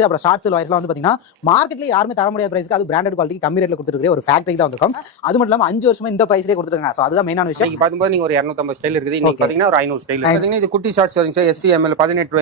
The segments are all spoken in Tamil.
ஷர்ட்ஸ் அப்புறம் ஷார்ட்ஸ் லாயர்ஸ்லாம் வந்து பாத்தீங்கன்னா மார்க்கெட்ல யாருமே தர முடியாத பிரைஸ்க்கு அது பிராண்டட் குவாலிட்டி கம்மி ரேட்ல கொடுத்துருக்க ஒரு ஃபேக்டரி தான் வந்திருக்கும். அது மட்டும் இல்லாம 5 வருஷமா இந்த பிரைஸ்லயே கொடுத்துருக்காங்க. சோ அதுதான் மெயினான விஷயம். நீங்க பாக்கும்போது நீங்க ஒரு 250 ஸ்டைல் இருக்குது, இன்னைக்கு பாத்தீங்கன்னா ஒரு 500 ஸ்டைல். பாத்தீங்கன்னா இது குட்டி ஷார்ட்ஸ் வருங்க சார். SC ML 18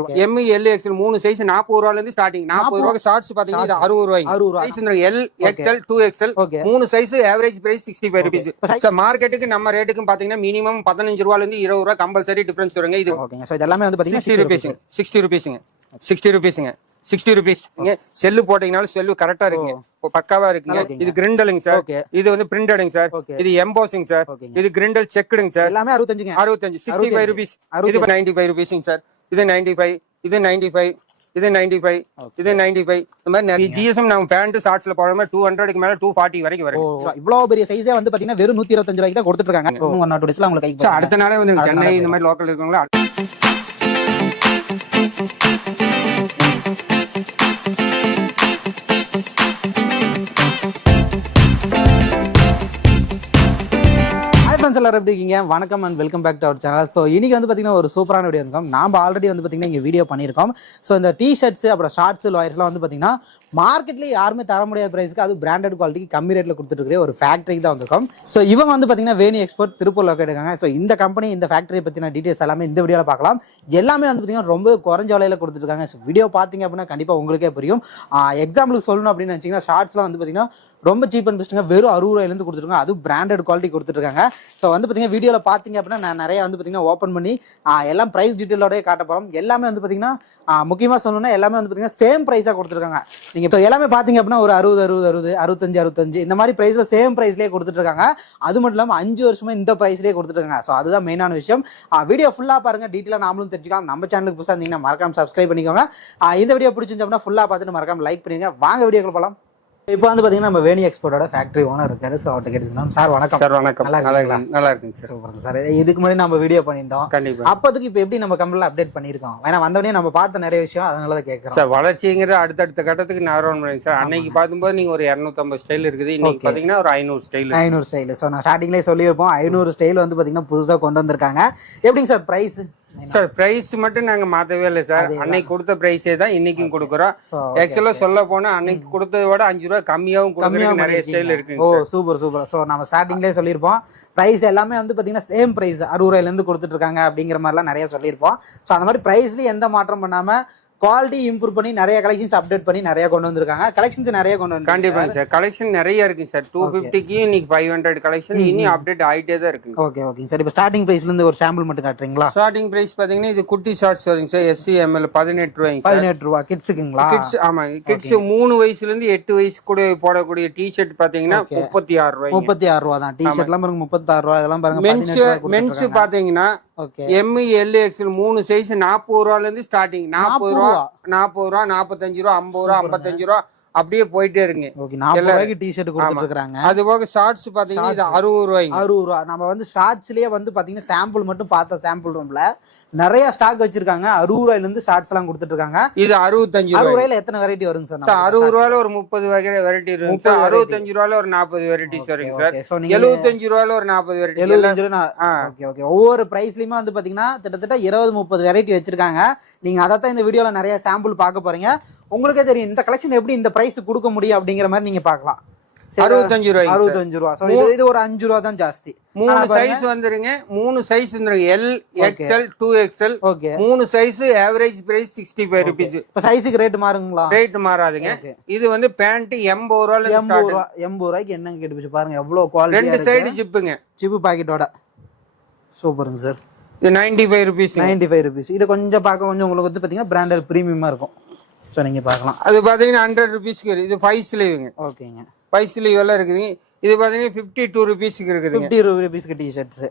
ரூபாய். M L XL 3 சைஸ் 40 ரூபாயில இருந்து ஸ்டார்டிங். 40 ரூபாய்க்கு ஷார்ட்ஸ் பாத்தீங்கன்னா இது 60 ரூபாய். Size L XL 2XL 3 size average price 65 rupees. Sir மார்க்கெட்டுக்கு நம்ம ரேட்டுக்கு பாத்தீங்கன்னா மினிமம் 15 ரூபாயில இருந்து 20 ரூபாய் கம்பல்சரி டிஃபரன்ஸ் வருங்க. இது ஓகேங்க. சோ இதெல்லாம் வந்து பாத்தீங்கன்னா 60 ரூபீஸ்ங்க. 60 ரூபீஸ்ங்க. 60 ரூபீஸ்ங்க. 60 ரூபீஸ். நீங்க செல்லு போட்டீங்கனாலும் செல்லு கரெக்டா இருக்குங்க, பக்காவா இருக்குங்க. இது கிரிண்டலுங்க சார். இது வந்து பிரிண்டடுங்க சார். இது எம்போசிங் சார். இது கிரிண்டல் செக்குடுங்க சார். எல்லாமே 65ங்க. 65 65 ரூபீஸ். இது 95 ரூபீஸ்ங்க சார். இது 95, இது 95, இது 95, இது 95. இந்த மாதிரி நிறைய GSM நம்ம பேண்ட் ஷார்ட்ஸ்ல போற மாதிரி 200க்கு மேல 240 வரைக்கும் வரும். இவ்வளவு பெரிய சைஸே வந்து பாத்தீங்கன்னா வெறும் 125 ரூபாய்க்கு தான் கொடுத்துட்டு இருக்காங்க. 1 டேஸ்ல உங்களுக்கு கைக்கு அடுத்த நாளே வந்து சென்னை இந்த மாதிரி லோக்கல் இருக்கவங்களா எல்லாரும் எப்படி இருக்கீங்க? வணக்கம் and welcome back to our channel. So இன்னைக்கு வந்து பார்த்தீங்கன்னா ஒரு சூப்பரான வீடியோ இருக்கும். நாம ஆல்ரெடி வந்து பார்த்தீங்கன்னா இங்கே வீடியோ பண்ணியிருக்கோம். ஸோ இந்த டிஷர்ட்ஸ் அப்புறம் ஷார்ட்ஸ் லாயர்ஸ்லாம் வந்து பார்த்தீங்கன்னா மார்க்கெட்லேயே யாருமே தர முடியாத பிரைஸ்க்கு அது பிராண்டட் குவாலிட்டிக்கு கம்மி ரேட்டில் கொடுத்துட்டு ஒரு ஃபேக்டரி தான் வந்திருக்கும். ஸோ இவங்க வந்து பார்த்தீங்கன்னா வேணி எக்ஸ்போர்ட் திருப்பூர் லொக்கேட் இருக்காங்க. ஸோ இந்த கம்பெனி இந்த ஃபேக்டரியை பற்றின டீட்டெயில்ஸ் எல்லாமே இந்த வீடியோவில் பார்க்கலாம். எல்லாமே வந்து பார்த்தீங்கன்னா ரொம்ப குறைஞ்ச விலையில் கொடுத்துருக்காங்க. ஸோ வீடியோ பார்த்தீங்க அப்படின்னா கண்டிப்பாக உங்களுக்கே புரியும். எக்ஸாம்பிளுக்கு சொல்லணும் அப்படின்னு நினச்சிங்கன்னா ஷார்ட்ஸ்லாம் வந்து பார்த்தீங்கன்னா ரொம்ப சீப் அண்ட் பெஸ்ட்டுங்க. வெறும் 60 ரூபாயிலேருந்து கொடுத்துருக்காங்க. அதுவும் பிராண்டட் குவாலிட்டி கொடுத்துருக்காங்க. ஸோ வந்து பார்த்தீங்கன்னா வீடியோவில் பார்த்தீங்க அப்படின்னா நான் நிறைய வந்து பார்த்தீங்கன்னா ஓப்பன் பண்ணி எல்லாம் ப்ரைஸ் டீட்டெயிலோடய காட்ட போகிறோம். எல்லாமே வந்து பார்த்தீங்கன்னா முக்கியமாக சொல்லணும்னா எல்லாமே வந்து பார்த்தீங்கன்னா சேம் ப்ரைஸாக கொடுத்துருக்காங்க. நீங்கள் இப்போ எல்லாமே பார்த்தீங்க அப்படின்னா ஒரு 60 60 60 65 65 இந்த மாதிரி ப்ரைஸில் சேம் ப்ரைஸ்லேயே கொடுத்துட்ருக்காங்க. அது மட்டும் இல்லாமல் 5 வருஷமா இந்த ப்ரைஸ்லேயே கொடுத்துருக்காங்க. ஸோ அதுதான் மெயினான விஷயம். வீடியோ ஃபுல்லாக பாருங்கள், டீட்டெயிலாக நாமளும் தெரிஞ்சுக்கலாம். நம்ம சேனலுக்கு புதுசாக இருந்தீங்கன்னா மறக்காம சப்ஸ்கிரைப் பண்ணிக்கோங்க. இந்த வீடியோ பிடிச்சிருந்துச்சு அப்படின்னா ஃபுல்லாக பார்த்துட்டு மறக்காம லைக் பண்ணிடுங்க. வாங்க வீடியோக்குள்ள போகலாம். இப்போ வந்து பாத்தீங்கன்னா நம்ம வேணி எக்ஸ்போர்ட்டோட ஃபேக்டரி ஓனர் இருக்காரு. ஸோ அவர்கிட்ட கேட்டுக்கலாம். சார் வணக்கம். சார் வணக்கம். நல்லா இருக்குங்க சார். Super sir. இதுக்கு முன்னாடி நம்ம வீடியோ பண்ணியிருந்தோம். கண்டிப்பா. அப்போதுக்கு இப்போ எப்படி நம்ம கம்பெனில அப்டேட் பண்ணியிருக்கோம்? ஏன்னா வந்தவனே நம்ம பார்த்த நிறைய விஷயம், அதனால தான் கேட்குறோம். சார் வளர்ச்சிங்கிறது அடுத்தடுத்த கட்டத்துக்கு நகரம் பண்ணுங்க சார். அன்னைக்கு பார்க்கும்போது நீங்க ஒரு 250 ஸ்டைல் இருக்குது, இன்னைக்கு பாத்தீங்கன்னா ஒரு 500 ஸ்டைல். 500 ஸ்டைல். ஸோ நான் ஸ்டார்டிங்லேயே சொல்லியிருப்போம் 500 ஸ்டைல் வந்து பாத்தீங்கன்னா புதுசாக கொண்டு வந்திருக்காங்க. எப்படிங்க சார் பிரைஸ்? சார் பிரைஸ் மட்டும் நாங்க மாத்தவே இல்லை சார். அன்னைக்கு கொடுத்த பிரைஸே தான் இன்னைக்கும் கொடுக்குறோம். ஆக்சுவலா சொல்ல போனா அன்னைக்கு கொடுத்ததை விட 5 ரூபாய் கம்மியாவும் கொடுக்குறதுக்கு நிறைய ஸ்டைல் இருக்கு. ஓ சூப்பர் சூப்பர். ஸோ நம்ம ஸ்டார்டிங்லேயே சொல்லியிருப்போம் பிரைஸ் எல்லாமே வந்து பாத்தீங்கன்னா சேம் பிரைஸ் 60 ரூபாயிலேருந்து கொடுத்துட்டு இருக்காங்க அப்படிங்கிற மாதிரிலாம் நிறைய சொல்லியிருப்போம். ஸோ அந்த மாதிரி பிரைஸ்லயும் எந்த மாற்றம் பண்ணாம குவாலிட்டி இம்ப்ரூவ் பண்ணி நிறைய கலெக்ஷன்ஸ் அப்டேட் பண்ணி நிறைய கொண்டு வந்திருக்காங்க. கலெக்ஷன்ஸ் நிறைய கொண்டு வந்து கண்டிப்பா சார். கலெக்ஷன் நிறைய இருக்கு சார். 250க்கு இன்னைக்கு 500 கலெக்ஷன் இன்னும் அப்டேட் ஆயிட்டே தான் இருக்கு. Okay okay sir. இப்போ ஸ்டார்டிங் பிரைஸ்ல இருந்து ஒரு சாம்பிள் மட்டும் காட்டுறீங்களா? ஸ்டார்டிங் பிரைஸ் பாத்தீங்கன்னா இது குட்டி ஷார்ட்ஸ் வருங்க சார். SC ML 18 ரூபாய். 18 ரூபாய். கிட்ஸுக்குங்களா? கிட்ஸ் ஆமா. கிட்ஸ் 3 வயசுல இருந்து 8 வயசு கூட போடக்கூடிய டி-ஷர்ட் பாத்தீங்கன்னா 36 ரூபாய். 36 ரூபாய் தான். டி-ஷர்ட்லாம் பாருங்க 36 ரூபாய். இதெல்லாம் பாருங்க. மென்ஸ் பாத்தீங்கன்னா M L XL 3 சைஸ் 40 ரூபாயில இருந்து ஸ்டார்டிங். 40 ரூபாய், 45 ரூபாய், 50 ரூபாய், 55 ரூபாய் அப்படியே போயிட்டே இருக்கு. ஓகே 40 ரூபாய்க்கு டி-ஷர்ட் கொடுத்துருக்காங்க. அது போக ஷார்ட்ஸ் பாத்தீங்கன்னா இது 60 ரூபாய். 60 ரூபாய். நம்ம வந்து ஷார்ட்ஸ்லயே வந்து பாத்தீங்கன்னா சாம்பிள் மட்டும் பார்த்த சாம்பிள் ரூம்ல நிறைய ஸ்டாக் வச்சிருக்காங்க. 60 ரூபாயில இருந்து ஷார்ட்ஸ் எல்லாம் கொடுத்துட்டு இருக்காங்க. இது 65 ரூபாய். 60 ரூபாயில எத்தனை வெரைட்டி வருங்க சார்? 60 ரூபாயில ஒரு 30 வெரைட்டி இருக்கு. 65 ரூபாயில ஒரு 40 வெரைட்டிஸ் வருங்க சார். 75 ரூபாயில ஒரு 40 வெரைட்டி. 75 ரூபாய். Okay okay. ஒவ்வொரு பிரைஸ்லயுமே வந்து பாத்தீங்கன்னா கிட்டத்தட்ட 20-30 வெரைட்டி வச்சிருக்காங்க. நீங்க அதான் இந்த வீடியோல நிறைய சாம்பிள் பார்க்க போறீங்க. உங்களுக்கே தெரியும் இந்த கலெக்ஷன் எப்படி இந்த பிரைஸ் கொடுக்க முடியும் அப்படிங்கிற மாதிரி நீங்க பார்க்கலாம். 65 ரூபாய். 65 ரூபாய். சோ இது ஒரு 5 ரூபாய் தான் ஜாஸ்தி. 3 சைஸ் வந்துருங்க. 3 சைஸ் வந்துருங்க. L XL 2XL. Okay. 3 size average price 65 rupees. இப்ப சைஸ்க்கு ரேட் மாறுங்களா? ரேட் மாறாதுங்க. இது வந்து பேண்ட் 80 ரூபாயில இருந்து 80 ரூபாய்க்கு என்னங்க கேட்டு பாருங்க எவ்வளவு குவாலிட்டி. ரெண்டு சைடு ஜிப்புங்க. ஜிப் பாக்கெட்டோட. சூப்பருங்க சார். இது 95 ரூபீஸ். 95 ரூபீஸ். இது கொஞ்சம் பார்க்க கொஞ்சம் உங்களுக்கு வந்து பாத்தீங்கன்னா பிராண்டட் பிரீமியமா இருக்கும். ஸோ நீங்க பார்க்கலாம். அது பாத்தீங்கன்னா 100 ரூபீஸ்க்கு. இது 5 ஸ்லீவுங்க. ஓகேங்க. 5 ஸ்லீவ் எல்லாம் இருக்குதுங்க. இது பாத்தீங்கன்னா 52 ரூபீஸ்க்கு இருக்குது. 50 ரூபீஸ்க்கு டி-ஷர்ட்ஸ்.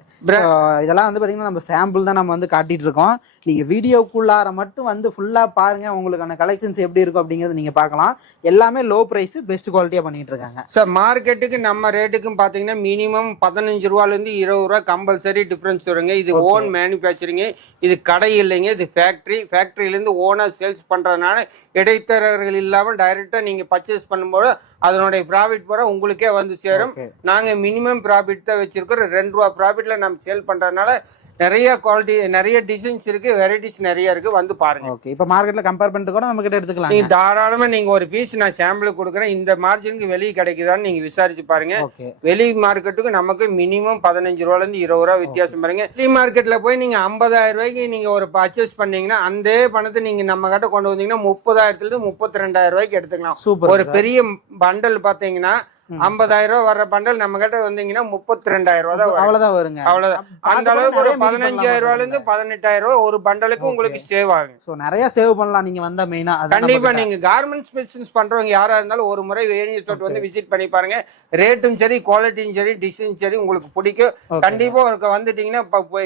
இதெல்லாம் வந்து பாத்தீங்கன்னா நம்ம சாம்பிள் தான் நம்ம வந்து காட்டிட்டு இருக்கோம். நீங்க வீடியோக்குள்ளார மட்டும் வந்து ஃபுல்லா பாருங்க, உங்களுக்கான கலெக்ஷன்ஸ் எப்படி இருக்கும் அப்படிங்கறது நீங்க பார்க்கலாம். எல்லாமே லோ பிரைஸ் பெஸ்ட் குவாலிட்டியா பண்ணிட்டு இருக்காங்க சார். மார்க்கெட்டுக்கு நம்ம ரேட்டுக்கும் பாத்தீங்கன்னா மினிமம் 15 ரூபாயில இருந்து 20 ரூபாய் கம்பல்சரி டிஃபரன்ஸ் வருங்க. இது ஓன் மேனுஃபேக்சரிங். இது கடை இல்லைங்க, இது ஃபேக்டரி. ஃபேக்டரியில இருந்து ஓனர் சேல்ஸ் பண்றதுனால இடைத்தரகர்கள் இல்லாம டைரக்டா நீங்க பர்ச்சேஸ் பண்ணும்போது அதனுடைய ப்ராஃபிட் போற உங்களுக்கே வந்து சேரும். வரும். நாங்க மினிமம் ப்ராஃபிட் தான் வச்சிருக்கோம். 2 ரூபா ப்ராஃபிட்ல நம்ம சேல் பண்றதுனால நிறைய குவாலிட்டி, நிறைய டிசைன்ஸ் இருக்கு, வெரைட்டிஸ் நிறைய இருக்கு, வந்து பாருங்க. ஓகே, இப்போ மார்க்கெட்ல கம்பேர் பண்ணிட்டு கூட நம்ம கிட்ட எடுத்துக்கலாம். நீங்க தாராளமா நீங்க ஒரு பீஸ் நான் சாம்பிள் கொடுக்குறேன், இந்த மார்ஜினுக்கு வெளியே கிடைக்குதான்னு நீங்க விசாரிச்சு பாருங்க. வெளி மார்க்கெட்டுக்கு நமக்கு மினிமம் 15 ரூபால இருந்து 20 ரூபா வித்தியாசம் பாருங்க. வெளி மார்க்கெட்ல போய் நீங்க 50,000 ரூபாய்க்கு நீங்க ஒரு பர்ச்சேஸ் பண்ணீங்கன்னா அந்த பணத்தை நீங்க நம்ம கிட்ட கொண்டு வந்தீங்கன்னா 30,000 இருந்து 32,000 ரூபாய்க்கு எடுத்துக்கலாம். ஒரு பெரிய பண்டல் பாத்தீங்கன்னா 50,000 ரூபாய் வர்ற பண்டல் நம்ம கிட்ட வந்தீங்கன்னா 32,000 ரூபாய் தான். அவ்வளவுதான் வருங்க. அவ்வளவுதான். அந்த அளவுக்கு ஒரு 15,000 ரூபாயில இருந்து 18,000 ரூபாய் ஒரு பண்டலுக்கு உங்களுக்கு சேவ் ஆகும். சோ நிறைய சேவ் பண்ணலாம் நீங்க வந்தா. மெயினா கண்டிப்பா நீங்க கார்மெண்ட்ஸ் பிசினஸ் பண்றவங்க யாரா இருந்தாலும் ஒரு முறை வேணியர் ஸ்டோர் வந்து விசிட் பண்ணி பாருங்க. ரேட்டும் சரி, குவாலிட்டியும் சரி, டிசைன் சரி உங்களுக்கு பிடிக்கும். கண்டிப்பா வந்துட்டீங்கன்னா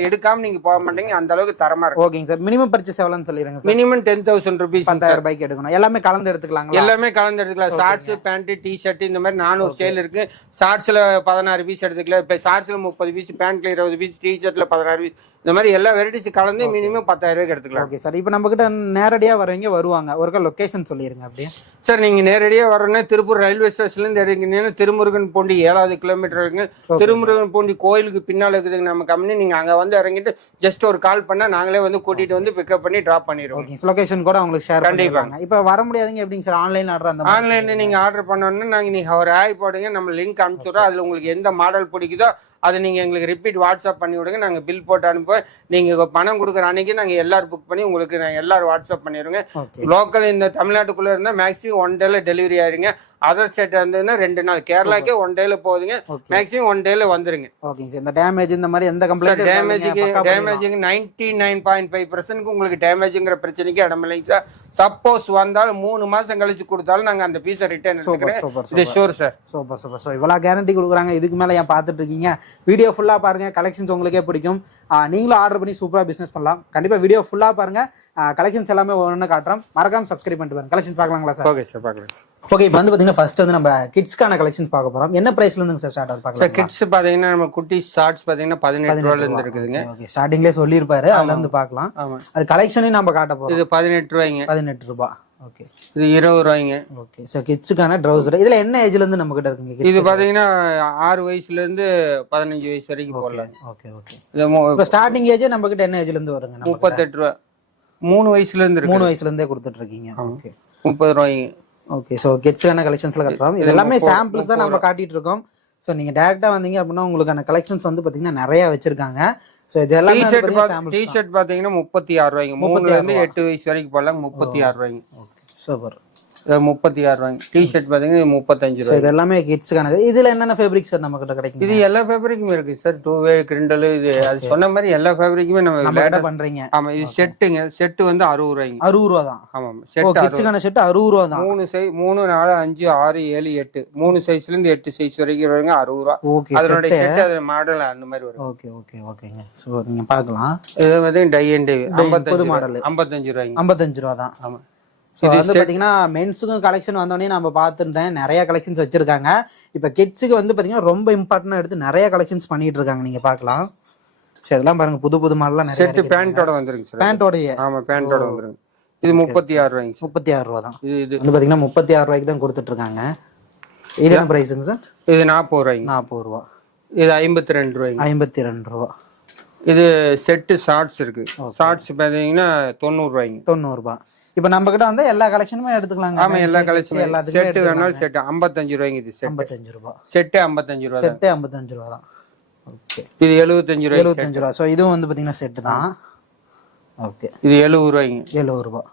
எடுக்காம நீங்க போக மாட்டீங்க, அந்த அளவுக்கு தரமா இருக்கும். ஓகேங்க சார். மினிமம் பர்ச்சேஸ் எவ்வளவுன்னு சொல்லிருங்க சார். மினிமம் 10,000 ரூபீஸ், 10,000 ரூபாய்க்கு எடுக்கணும். எல்லாமே கலந்து எடுத்துக்கலாம். எல்லாமே கலந்து எடுத்துக்கலாம். ஷார்ட்ஸ், பேண்ட், டி ஷர்ட் இந்த மாதிரி 400 ஸ்டைல் இருக்கு. ஷார்ட்ஸ்ல 16 பீஸ் எடுத்துக்கலாம். இப்ப ஷார்ட்ஸ்ல 30 பீஸ், பேண்ட்ல 20 பீஸ், டி ஷர்ட்ல 16 பீஸ், இந்த மாதிரி எல்லா வெரைட்டிஸ் கலந்து மினிமம் 10,000 ரூபாய்க்கு எடுத்துக்கலாம். Okay sir. இப்போ நம்ம கிட்ட நேரடியா வரவங்க வருவாங்க, ஒரு லொகேஷன் சொல்லிருங்க அப்படியே. சார் நீங்க நேரடியா வரணும்னா திருப்பூர் ரயில்வே ஸ்டேஷன்ல இருந்து இறங்கினீங்கன்னா திருமுருகன் பூண்டி 7வது கிலோமீட்டர் இருக்குங்க. திருமுருகன் பூண்டி கோயிலுக்கு பின்னால இருக்குதுங்க நம்ம கம்பெனி. நீங்க அங்க வந்து இறங்கிட்டு ஜஸ்ட் ஒரு கால் பண்ணா நாங்களே வந்து கூட்டிட்டு வந்து பிக்கப் பண்ணி டிராப் பண்ணிடுவோம். ஓகே, லொகேஷன் கூட உங்களுக்கு ஷேர் பண்ணிடுவாங்க. இப்போ வர முடியாதுங்க எப்படிங்க சார்? ஆன்லைன் ஆர்டர் அந்த ஆன்லைன்ல நீங்க ஆர்டர் பண்ணனும்னா நீங்க ஒரு ஆப் போடுங்க, நம்ம லிங்க் அனுப்பிச்சுடுறோம். அதுல உங்களுக்கு எந்த மாடல் பிடிக்குதோ அதை நீங்க எங்களுக்கு ரிப்பீட் வாட்ஸ்அப் பண்ணி விடுங்க. நாங்க பில் போட்டு அனுப்புவோம். நீங்க பணம் கொடுக்குற அன்னைக்கு நாங்க எல்லாரும் புக் பண்ணி உங்களுக்கு நாங்க எல்லாரும் வாட்ஸ்அப் பண்ணிடுங்க. லோக்கல் இந்த தமிழ்நாட்டுக்குள்ள இருந்தா மேக்ஸிமம் 1 டேல டெலிவரி ஆயிருங்க. அதர் ஸ்டேட் இருந்ததுன்னா 2 நாள். கேரளாக்கே 1 டேல போகுதுங்க. மேக்ஸிமம் 1 டேல வந்துருங்க. ஓகேங்க சார். இந்த டேமேஜ் இந்த மாதிரி எந்த கம்ப்ளைண்ட் டேமேஜிங் 99.5% உங்களுக்கு டேமேஜ்ங்கிற பிரச்சனைக்கு இடம் இல்லைங்க சார். சப்போஸ் வந்தாலும் 3 மாசம் கழிச்சு கொடுத்தாலும் நாங்க அந்த பீஸை ரிட்டர்ன் எடுத்துக்கிறோம். இது sure sir. Super super. So இவ்வளோ கேரண்டி கொடுக்குறாங்க. இதுக்கு மேலே ஏன் பார்த்துட்டு இருக்கீங்க? வீடியோ ஃபுல்லாக பாருங்க. கலெக்ஷன்ஸ் உங்களுக்கே பிடிக்கும். நீங்களும் ஆர்டர் பண்ணி சூப்பராக பிஸ்னஸ் பண்ணலாம். கண்டிப்பாக வீடியோ ஃபுல்லாக பாருங்க. கலெக்ஷன்ஸ் எல்லாமே ஒன்று காட்டுறோம். மறக்காம சப்ஸ்கிரைப் பண்ணிட்டு பாருங்க. கலெக்ஷன்ஸ் பார்க்கலாங்களா சார்? ஓகே சார், பார்க்கலாம். ஓகே, இப்போ வந்து பார்த்தீங்கன்னா ஃபர்ஸ்ட் வந்து நம்ம கிட்ஸ்க்கான கலெக்ஷன்ஸ் பார்க்க போகிறோம். என்ன ப்ரைஸ்ல இருந்து சார் ஸ்டார்ட் ஆகுது பார்க்கலாம்? சார் கிட்ஸ் பார்த்தீங்கன்னா நம்ம குட்டி ஷார்ட்ஸ் பார்த்தீங்கன்னா 18 ரூபாயில இருந்து இருக்குதுங்க. ஓகே, ஸ்டார்டிங்லேயே சொல்லியிருப்பாரு. அதுல இருந்து பார்க்கலாம். அது கலெக்ஷனையும் நம்ம காட்ட போகிறோம். இது 18 ரூபாய்ங்க. 18 ரூபாய். ஓகே, இது 20 ரூபாய்ங்க. ஓகே, ஸோ கிட்ஸுக்கான ட்ரௌசர். இதுல என்ன ஏஜ்ல இருந்து நம்ம கிட்ட இருக்குங்க? இது பாத்தீங்கன்னா 6 வயசுல இருந்து 15 வயசு வரைக்கும் போடலாம். Okay okay. இப்போ ஸ்டார்டிங் ஏஜ் நம்ம கிட்ட என்ன ஏஜ்ல இருந்து வருங்க? 38 ரூபாய். 3 வயசுல இருந்து இருக்கு. 3 வயசுல இருந்தே கொடுத்துட்டு இருக்கீங்க. ஓகே, 30 ரூபாய்ங்க. ஓகே, ஸோ கிட்ஸுக்கான கலெக்ஷன்ஸ்ல காட்டுறோம். இது எல்லாமே சாம்பிள்ஸ் தான் நம்ம காட்டிட்டு இருக்கோம். ஸோ நீங்க டேரக்டா வந்தீங்க அப்படின்னா உங்களுக்கான கலெக்ஷன்ஸ் வந்து பாத்தீங்கன்னா நிறைய வச்சிருக்காங்க. ஸோ இது எல்லாமே டி ஷர்ட் பாத்தீங்கன்னா 36 ரூபாய்ங்க. 3ல இருந்து 8 வயசு வரைக்கும் போடலாம். 36 ரூபாய்ங்க. Okay, super. 36 ரூபாய்ங்க. டி ஷர்ட் பாத்தீங்கன்னா 35 ரூபாய். இது எல்லாமே கிட்ஸ்க்கானது. இதுல என்னென்ன ஃபேப்ரிக் சார் நம்ம கிட்ட கிடைக்கும்? இது எல்லா ஃபேப்ரிக்குமே இருக்கு சார். 2 கிரிண்டல், இது அது சொன்ன மாதிரி எல்லா ஃபேப்ரிக்குமே நம்ம லேட்டா பண்றீங்க. ஆமா, இது செட்டுங்க. செட் வந்து 60 ரூபாய்ங்க. 60 ரூபா தான். ஆமா, செட் கிட்ஸ்க்கான செட் 60 ரூபா தான். 3 சைஸ் 3 4 5 6 7 8 3 சைஸ்ல இருந்து 8 சைஸ் வரைக்கும் வருங்க. 60 ரூபா. ஓகே, அதோட செட் அது மாடல் அந்த மாதிரி வரும். ஓகே ஓகே ஓகேங்க. சோ நீங்க பார்க்கலாம். இது வந்து டை அண்ட் 55 மாடல் 55 ரூபாய்ங்க. 55 ரூபா தான். ஆமா. இது வந்து பாத்தீங்கன்னா மென்ஸுக்கும் கலெக்ஷன் வந்தோடனே நம்ம பார்த்துருந்தேன். நிறைய கலெக்ஷன்ஸ் வச்சிருக்காங்க. இப்ப கிட்ஸுக்கு வந்து பாத்தீங்கன்னா ரொம்ப இம்பார்ட்டன்டா எடுத்து நிறைய கலெக்ஷன்ஸ் பண்ணிட்டு இருக்காங்க. நீங்க பார்க்கலாம். சரி, இதெல்லாம் பாருங்க, புது புது மாடல்லாம் நிறைய. செட் பேண்டோட வந்துருங்க சார். பேண்டோடயே. ஆமா, பேண்டோட வந்துருங்க. இது 36 ரூபாய்ங்க. 36 ரூபா தான். இது வந்து பாத்தீங்கன்னா 36 ரூபாய்க்கு தான் கொடுத்துட்டு இருக்காங்க. இது என்ன பிரைஸ்ங்க சார்? இது 40 ரூபாய்ங்க. 40 ரூபா. இது 52 ரூபாய்ங்க. 52 ரூபா. இது செட் ஷார்ட்ஸ் இருக்கு. ஷார்ட்ஸ் பாத்தீங்கன்னா 90 ரூபாய்ங்க. 90 ரூபா. இப்ப நம்ம கிட்ட வந்து எல்லா கலெக்ஷனுமே எடுத்துக்கலாங்க. ஆமா, எல்லா கலெக்ஷனும் எல்லாத்துக்கும் செட் வேணாலும் செட் 55 ரூபாய்ங்க. இது செட் 55 ரூபா. செட் 55 ரூபா. செட் 55 ரூபா தான். ஓகே, இது 75 ரூபாய். 75 ரூபா. சோ இதுவும் வந்து பாத்தீங்கன்னா செட் தான். ஓகே, இது 70 ரூபாய்ங்க. 70 ரூபா.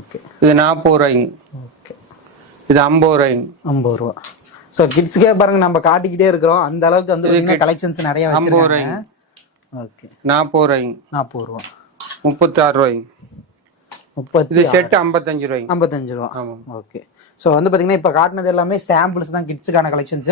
ஓகே, இது 40 ரூபாய்ங்க. ஓகே, இது 50 ரூபாய்ங்க. 50 ரூபா. சோ கிட்ஸ்க்கே பாருங்க நம்ம காட்டிக்கிட்டே இருக்கிறோம். அந்த அளவுக்கு வந்து கலெக்ஷன்ஸ் நிறைய வச்சிருக்காங்க. ஓகே, 40 ரூபாய்ங்க. 40 ரூபா. 36 ரூபாய்ங்க. இது செட் 55 ரூபாய்ங்க. 55 ரூபா. ஆமா. ஓகே, சோ வந்து பாத்தீங்கன்னா இப்ப காட்டினது எல்லாமே சாம்பிள்ஸ் தான் கிட்ஸ்க்கான கலெக்ஷன்ஸ்.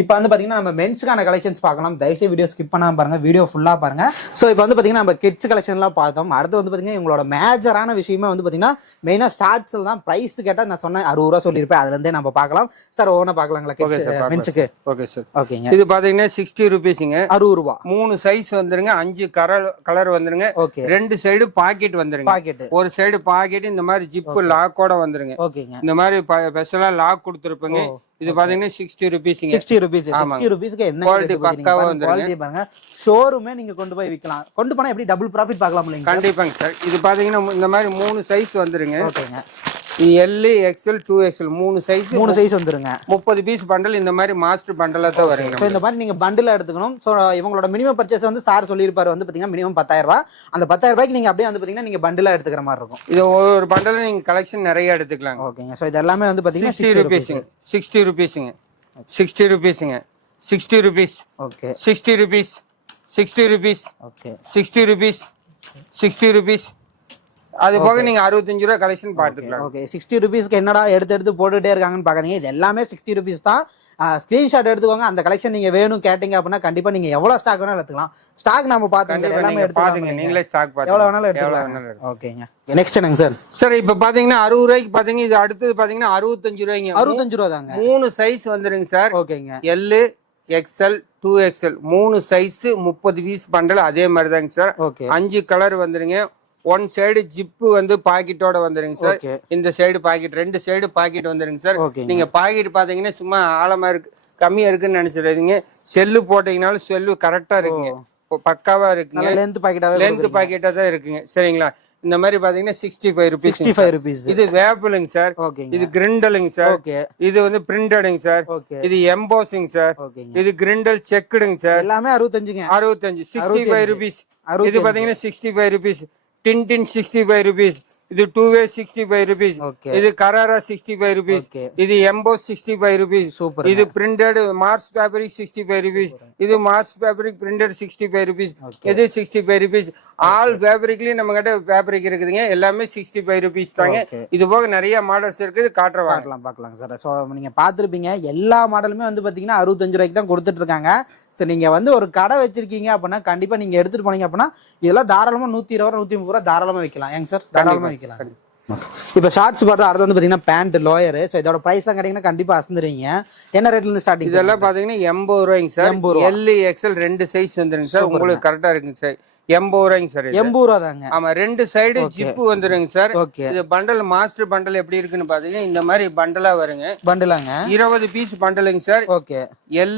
இப்போ வந்து பாத்தீங்கன்னா நம்ம மென்ஸ்க்கான கலெக்ஷன்ஸ் பார்க்கலாம். தயவுசெய்து வீடியோ ஸ்கிப் பண்ணாம பாருங்க, வீடியோ ஃபுல்லா பாருங்க. சோ இப்போ வந்து பாத்தீங்கன்னா நம்ம கிட்ஸ் கலெக்ஷன்லாம் பார்த்தோம். அடுத்து வந்து பாத்தீங்கன்னா உங்களோட மேஜரான விஷயமே வந்து பாத்தீங்கன்னா மெயினா ஷார்ட்ஸ்ல தான். பிரைஸ் கேட்டா நான் சொன்னேன் 60 ரூபா சொல்லிருப்பேன். அதுல இருந்தே நம்ம பார்க்கலாம். சார் ஓனா பார்க்கலாங்களா மென்ஸ்க்கு? Okay sir. ஓகேங்க. இது பாத்தீங்கன்னா 60 ரூபீஸ்ங்க. 60 ரூபா. 3 சைஸ் வந்துருங்க. 5 கலர் வந்துருங்க. ஓகே, 2 சைடு பாக்கெட் வந்துருங்க. பாக்கெட் ஒரு சைடு மாதிரி பாக்கெட் இந்த மாதிரி ஜிப்பு லாக்கோட வந்துருங்க. ஓகேங்க. இந்த மாதிரி ஸ்பெஷலா லாக் கொடுத்துருப்பீங்க. இது பாத்தீங்கன்னா 60 ரூபீஸ்ங்க. 60 ரூபீஸ். 60 ரூபீஸ்க்கு என்ன குவாலிட்டி பக்காவா வந்துருங்க. குவாலிட்டி பாருங்க. ஷோரூமே நீங்க கொண்டு போய் விக்கலாம். கொண்டு போனா எப்படி டபுள் ப்ராஃபிட் பார்க்கலாம் இல்லைங்க? கண்டிப்பாங்க சார். இது பாத்தீங்கன்னா இந்த மாதிரி 3 சைஸ் வந்துருங்க. ஓகேங்க. L, XL, 2XL 3 சைஸ் வந்துருங்க. 30 பீஸ் பண்டல் இந்த மாதிரி மாஸ்டர் பண்டலா தான் வருங்க. சோ இந்த மாதிரி நீங்க பண்டலா எடுத்துக்கணும். சோ இவங்களோட மினிமம் பர்ச்சேஸ் வந்து சார் சொல்லிருப்பாரு வந்து பாத்தீங்கன்னா மினிமம் 10,000 ரூபாய். அந்த 10,000 ரூபாய்க்கு நீங்க அப்படியே வந்து பாத்தீங்கன்னா நீங்க பண்டலா எடுத்துக்கிற மாதிரி இருக்கும். இது ஒரு பண்டல நீங்க கலெக்ஷன் நிறைய எடுத்துக்கலாம். ஓகேங்க. சோ இது எல்லாமே வந்து பாத்தீங்கன்னா 60 ரூபீஸ்ங்க. 60 ரூபீஸ்ங்க. 60 ரூபீஸ்ங்க. 60 rupees. Okay. 60 rupees. 60 rupees. Okay. 60 rupees. 60 rupees. அது போக நீங்க 65 ரூபாய் கலெக்ஷன் பாத்துக்கலாம். ஓகே. 60 ரூபீஸ்க்கு என்னடா எடுத்து போட்டுட்டே இருக்காங்கன்னு பாக்காதீங்க. இது எல்லாமே 60 ரூபீஸ் தான். ஸ்கிரீன்ஷாட் எடுத்துக்கோங்க. அந்த கலெக்ஷன் நீங்க வேணும் கேட்டீங்க அப்படின்னா கண்டிப்பா நீங்க எவ்வளவு ஸ்டாக் வேணாலும் எடுத்துக்கலாம். ஸ்டாக் நம்ம பாத்துங்க எல்லாமே பாத்துங்க. நீங்களே ஸ்டாக் பாத்துங்க. எவ்வளவு வேணாலும் எடுத்துக்கலாம். ஓகேங்க. நெக்ஸ்ட் என்னங்க சார்? சார் இப்போ பாத்தீங்கன்னா 60 ரூபாய்க்கு பாத்தீங்க. இது அடுத்து பாத்தீங்கன்னா 65 ரூபாய்ங்க. 65 ரூபாய் தாங்க. 3 சைஸ் வந்துருங்க சார். ஓகேங்க. L, XL, 2XL 3 size 30 piece bundle அதே மாதிரி தாங்க சார். ஓகே. 5 கலர் வந்துருங்க. ஒன் சைடு ஜிப்பு வந்து பாக்கெட்டோட வந்துருங்க சார். இந்த சைடு பாக்கெட் 2 சைடு பாக்கெட் வந்துருங்க சார். நீங்க பாக்கெட் பாத்தீங்கன்னா சும்மா ஆழமா இருக்கு கம்மியா இருக்குன்னு நினைச்சிடாதீங்க. செல்லு போட்டீங்கனாலும் செல்லு கரெக்டா இருக்குங்க. பக்காவா இருக்குங்க. லென்த் பாக்கெட்டா தான் இருக்குங்க. சரிங்களா? இந்த மாதிரி பாத்தீங்கன்னா 65 ரூபீஸ். 65 ரூபீஸ். இது வேப்பிளுங்க சார். இது கிரிண்டலுங்க சார். இது வந்து பிரிண்டடுங்க சார். இது எம்போசிங் சார். இது கிரிண்டல் செக்குடுங்க சார். எல்லாமே 65ங்க. 65 65 ரூபீஸ். இது பாத்தீங்கன்னா 65 ரூபீஸ். டின் 65 ரூபீஸ். இது 2-way 65 ரூபீஸ். இது கராரா 65 ரூபீஸ். இது எம்போஸ் 65 ரூபீஸ். இது பிரிண்டட் மார்ஸ் ஃபேப்ரிக் 65 ரூபீஸ். இது மார்ஸ் ஃபேப்ரிக் பிரிண்டட் 65 ரூபீஸ். இது 65 ரூபீஸ். ஆல் ஃபேப்ரிக்லயும் நம்ம கிட்ட ஃபேப்ரிக் இருக்குதுங்க. எல்லாமே 65 ரூபீஸ் தாங்க. இது போக நிறைய மாடல்ஸ் இருக்குது. பார்க்கலாம் சார். ஸோ நீங்க பாத்துருப்பீங்க எல்லா மாடலுமே வந்து பாத்தீங்கன்னா 65 ரூபாய்க்கு தான் கொடுத்துட்டு இருக்காங்க. ஸோ நீங்க வந்து ஒரு கடை வச்சிருக்கீங்க அப்படின்னா கண்டிப்பா நீங்க எடுத்துட்டு போனீங்க அப்படின்னா இதெல்லாம் தாராளமா 120 ரூபா 130 ரூபா தாராளமா வைக்கலாம். ஏங்க சார்? தாராளமா வைக்கலாம். இப்ப ஷார்ட்ஸ் பார்த்தா அடுத்து வந்து பாத்தீங்கன்னா பேண்ட் லோயர். சோ இதோட பிரைஸ் எல்லாம் கேட்டீங்கன்னா கண்டிப்பா அசந்துருவீங்க. என்ன ரேட்ல இருந்து ஸ்டார்டிங்? இதெல்லாம் பாத்தீங்கன்னா 80 ரூபாய்ங்க சார். L, XL 2 சைஸ் வந்துருங்க சார். உங்களுக்கு கரெக்டா இருக்குங்க சார். 80 ரூபாய்ங்க சார். 80 ரூபா தாங்க. ஆமா 2 சைடு ஜிப்பு வந்துருங்க சார். இது பண்டல் மாஸ்டர் பண்டல் எப்படி இருக்குன்னு பாத்தீங்கன்னா இந்த மாதிரி பண்டலா வருங்க. பண்டலாங்க. 20 பீஸ் பண்டலுங்க sir. Okay. L,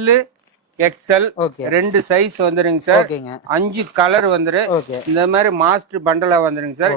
XL 2 size வந்துருங்க சார். 5 கலர் வந்துரு. இந்த மாதிரி மாஸ்டர் பண்டலா வந்துருங்க சார்.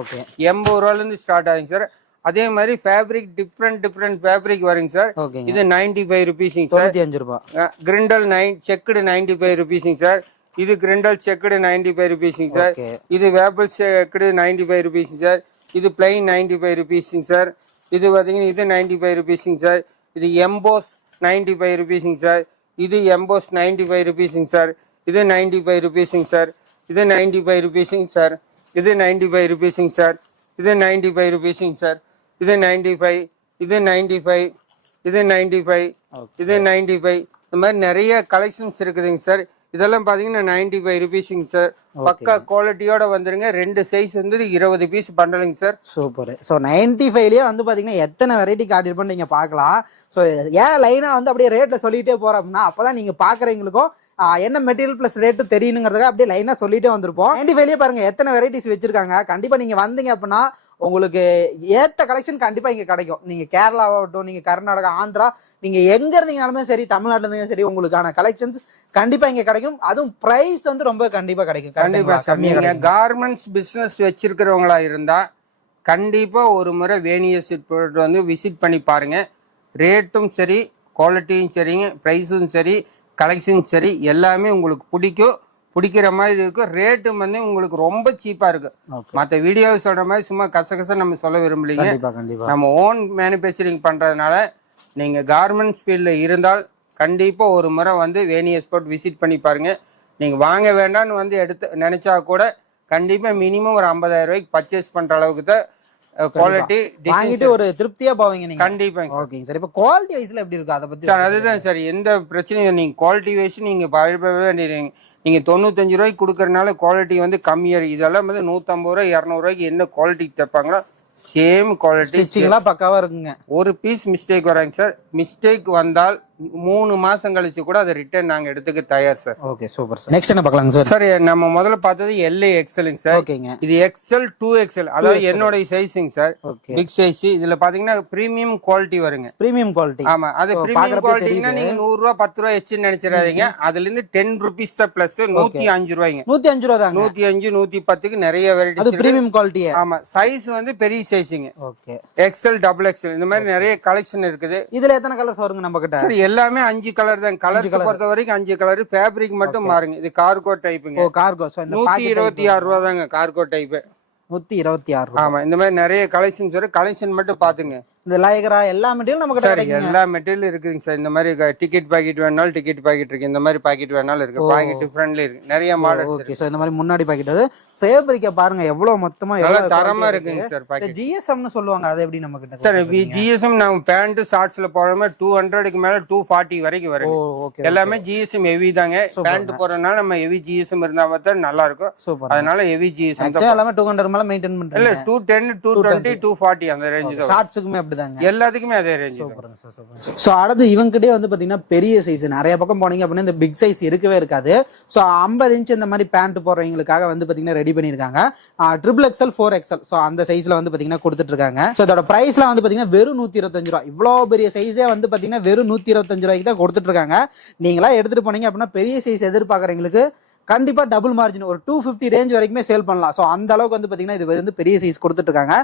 80 ரூபாயில இருந்து ஸ்டார்ட் ஆகுங்க சார். அதே மாதிரி ஃபேப்ரிக் டிஃப்ரெண்ட் ஃபேப்ரிக் வருங்க சார். இது 95 ரூபீஸ்ங்க சார். 95 ரூபாய். கிரிண்டல் செக்குடு 95 ரூபீஸ்ங்க சார். இது கிரிண்டல் செக்குடு 95 ரூபீஸ்ங்க சார். இது வேப்பிள் செக்குடு 95 ரூபீஸ்ங்க சார். இது பிளைன் 95 ரூபீஸ்ங்க சார். இது பாத்தீங்கன்னா இது 95 ரூபீஸ்ங்க சார். இது எம்போஸ் 95 ரூபீஸ்ங்க சார். இது எம்போஸ் 95 ரூபீஸ்ங்க சார். இது 95 ரூபீஸ்ங்க சார். இது 95 ரூபீஸ்ங்க சார். இது 95 ரூபீஸ்ங்க சார். இது 95 ரூபீஸ்ங்க சார். இது 95. இது 95. இது 95. இது 95. இந்த மாதிரி நிறைய கலெக்ஷன்ஸ் இருக்குதுங்க சார். இதெல்லாம் பாத்தீங்கன்னா 95 ரூபீஸ்ங்க சார். பக்கா குவாலிட்டியோட வந்துருங்க. 2 சைஸ் வந்து 20 பீஸ் பண்டலுங்க சார். சூப்பர். ஸோ 95லயே வந்து பாத்தீங்கன்னா எத்தனை வெரைட்டி காட்டிருப்போம்னு நீங்க பாக்கலாம். ஸோ ஏன் லைனா வந்து அப்படியே ரேட்ல சொல்லிட்டே போறோம் அப்படின்னா அப்பதான் நீங்க பாக்குறவங்களுக்கும் என்ன மெட்டீரியல் பிளஸ் ரேட்டு தெரியணுங்கிறதுக்காக அப்படியே லைனா சொல்லிட்டே வந்திருப்போம். 95லயே பாருங்க எத்தனை வெரைட்டிஸ் வச்சிருக்காங்க. கண்டிப்பா நீங்க வந்தீங்க அப்படின்னா உங்களுக்கு ஏத்த கலெக்ஷன் கண்டிப்பா இங்க கிடைக்கும். நீங்க கேரளாவாகட்டும், நீங்க கர்நாடகா, ஆந்திரா, நீங்க எங்க இருந்தீங்கனாலுமே சரி, தமிழ்நாட்டுல இருந்தீங்க சரி, உங்களுக்கான கலெக்ஷன்ஸ் கண்டிப்பா இங்க கிடைக்கும். அதுவும் பிரைஸ் வந்து ரொம்ப கண்டிப்பா கிடைக்கும். கண்டிப்பா நீங்க கார்மெண்ட்ஸ் பிசினஸ் வச்சிருக்கிறவங்களா இருந்தா கண்டிப்பா ஒரு முறை வேணியஸ் வந்து விசிட் பண்ணி பாருங்க. ரேட்டும் சரி, குவாலிட்டியும் சரிங்க, பிரைஸும் சரி, கலெக்ஷன் சரி, எல்லாமே உங்களுக்கு பிடிக்கிற மாதிரி இருக்கும். ரேட்டும் வந்து உங்களுக்கு ரொம்ப சீப்பா இருக்கு. மற்ற வீடியோ சொல்ற மாதிரி சும்மா கசகச நம்ம சொல்ல விரும்பலீங்க. நம்ம ஓன் மேனுபேக்சரிங் பண்றதுனால நீங்க கார்மெண்ட்ஸ் ஃபீல்ட்ல இருந்தால் கண்டிப்பா ஒரு முறை வந்து வேணி எக்ஸ்போர்ட் விசிட் பண்ணி பாருங்க. நீங்க வாங்க வேண்டாம்னு வந்து நினைச்சா கூட கண்டிப்பா மினிமம் ஒரு 50,000 ரூபாய்க்கு பர்ச்சேஸ் பண்ற அளவுக்கு தான் குவாலிட்டி வாங்கிட்டு ஒரு திருப்தியா போவீங்க நீங்க. கண்டிப்பா. ஓகேங்க சார். இப்போ குவாலிட்டி வைஸ்ல எப்படி இருக்கு அத பத்தி? சார் அதுதான் சார், எந்த பிரச்சனையும் நீங்க குவாலிட்டி வைஸ் நீங்க பயப்படவே வேண்டியது. நீங்க 95 ரூபாய்க்கு கொடுக்கறதுனால குவாலிட்டி வந்து கம்மியா இருக்கு. இதெல்லாம் வந்து 150 ரூபாய் 200 ரூபாய்க்கு என்ன குவாலிட்டி தைப்பாங்களோ சேம் குவாலிட்டி ஸ்டிச்சிங்லாம் பக்காவா இருக்குங்க. ஒரு பீஸ் மிஸ்டேக் வராங்க சார். மிஸ்டேக் வந்தால் 3 மாசம் கழிச்சு கூட அதை ரிட்டர்ன் நாங்க எடுத்துக்க தயார் sir. Okay super sir. Next என்ன பார்க்கலாங்க சார்? சார் நம்ம முதல்ல பார்த்தது எல்ஏ எக்ஸலுங்க சார். ஓகேங்க. இது எக்ஸல் 2XL, அதாவது என்னோட சைஸிங் சார். Big size. இதுல பாத்தீங்கன்னா பிரீமியம் குவாலிட்டி வருங்க. Premium quality. ஆமா, அது பிரீமியம் குவாலிட்டினா நீங்க 100 ரூபாய் 10 ரூபாய் எச்சு நினைச்சிடாதீங்க. அதுல இருந்து 10 rupees தான் பிளஸ். 105 ரூபாய்ங்க. 105 ரூபாய் தாங்க. 105 110க்கு நிறைய வெரைட்டி. அது பிரீமியம் குவாலிட்டி. ஆமா, சைஸ் வந்து பெரிய சைஸிங். ஓகே. எக்ஸல் XXL இந்த மாதிரி நிறைய கலெக்ஷன் இருக்குது. இதுல எத்தனை கலர்ஸ் வருங்க நம்ம கிட்ட? சார் எல்லாமே 5 கலர் தான். கலர்ஸ் பொறுத்த வரைக்கும் 5 கலர். ஃபேப்ரிக் மட்டும் மாறுங்க. இது கார்கோ டைப்புங்க. ஓ கார்கோ. சோ இந்த 126 ரூபாய் தாங்க கார்கோ டைப். 126 ரூபாய். ஆமா, இந்த மாதிரி நிறைய கலெக்ஷன்ஸ் வரும். கலெக்ஷன் மட்டும் பாத்துங்க. இந்த லைக்ரா எல்லா மெட்டீரியல் நம்ம கிட்ட கிடைக்குங்க. எல்லா மெட்டீரியல் இருக்குங்க சார். இந்த மாதிரி டிக்கெட் பாக்கெட் வேணாலும் டிக்கெட் பாக்கெட் இருக்கு. இந்த மாதிரி பாக்கெட் வேணாலும் இருக்கு. பாக்கெட் டிஃபரண்ட்ல இருக்கு. நிறைய மாடல்ஸ் இருக்கு. ஓகே. சோ இந்த மாதிரி முன்னாடி பாக்கெட் அது ஃபேப்ரிக்க பாருங்க எவ்வளவு மொத்தமா எவ்வளவு தரமா இருக்குங்க சார். பாக்கெட் ஜிஎஸ்எம் னு சொல்லுவாங்க. அது எப்படி நம்ம கிட்ட? சார் ஜிஎஸ்எம் நாம பேண்ட் ஷார்ட்ஸ்ல போறோமே 200க்கு மேல 240 வரைக்கும் வரும். ஓகே. எல்லாமே ஜிஎஸ்எம் ஹெவி தாங்க. பேண்ட் போறனால நம்ம ஹெவி ஜிஎஸ்எம் இருந்தா தான் நல்லா இருக்கும். சூப்பர். அதனால ஹெவி ஜிஎஸ்எம் தான். எல்லாமே 200 மேல மெயின்टेन பண்றீங்க. இல்ல 210 220 240 அந்த ரேஞ்ச் தான். ஷார்ட்ஸ்க்குமே அப்படிதாங்க. எல்லாத்துக்குமே அதே ரேஞ்ச். சூப்பர்ங்க சார். சூப்பர். சோ அடுத்து இவங்ககிட்டயே வந்து பாத்தீங்கன்னா பெரிய சைஸ் நிறைய பக்கம் போனீங்க அப்படின்னா இந்த பிக் சைஸ் இருக்கவே இருக்காது. சோ 50 இன்ச் இந்த மாதிரி பேண்ட் போடுறவங்களுக்காக வந்து பாத்தீங்கன்னா ரெடி பண்ணிருக்காங்க. XXL 4XL. சோ அந்த சைஸ்ல வந்து பாத்தீங்கன்னா கொடுத்துட்டு இருக்காங்க. சோ இதோட பிரைஸ்லாம் வந்து பாத்தீங்கன்னா வெறும் 125 ரூபாய். இவ்வளவு பெரிய சைஸே வந்து பாத்தீங்கன்னா வெறும் 125 ரூபாய்க்கு தான் கொடுத்துட்டு இருக்காங்க. நீங்களா எடுத்துட்டு போனீங்க அப்படின்னா பெரிய சைஸ் எதிர்பார்க்கறவங்களுக்கு கண்டிப்பா டபுள் மார்ஜின் ஒரு 250 ரேஞ்ச் வரைக்குமே சேல் பண்ணலாம். ஸோ அந்த அளவுக்கு வந்து பாத்தீங்கன்னா இது வந்து பெரிய சைஸ் கொடுத்துட்டு இருக்காங்க.